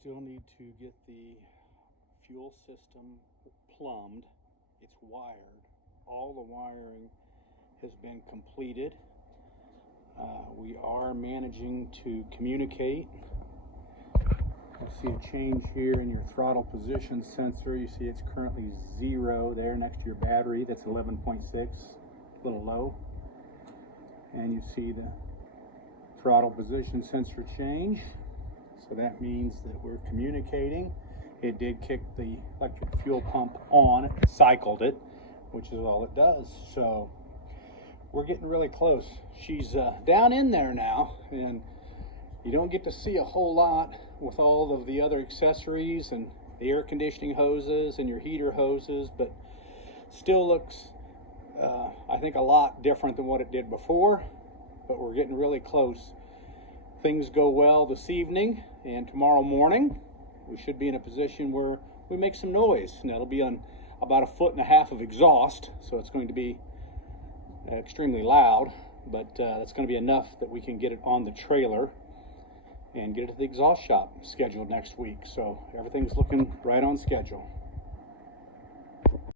still need to get the fuel system plumbed. It's wired. All the wiring has been completed. We are managing to communicate. I see a change here in your throttle position sensor. You see it's currently 0 there next to your battery. That's 11.6, a little low. And you see the throttle position sensor change. So that means that we're communicating. It did kick the electric fuel pump on, it cycled it, which is all it does. So we're getting really close. She's down in there now, and you don't get to see a whole lot with all of the other accessories and the air conditioning hoses and your heater hoses, but still looks, I think, a lot different than what it did before, but we're getting really close. Things go well this evening, and tomorrow morning we should be in a position where we make some noise, and that'll be on about 1.5 feet of exhaust, so it's going to be extremely loud, but that's going to be enough that we can get it on the trailer and get it to the exhaust shop scheduled next week. So everything's looking right on schedule.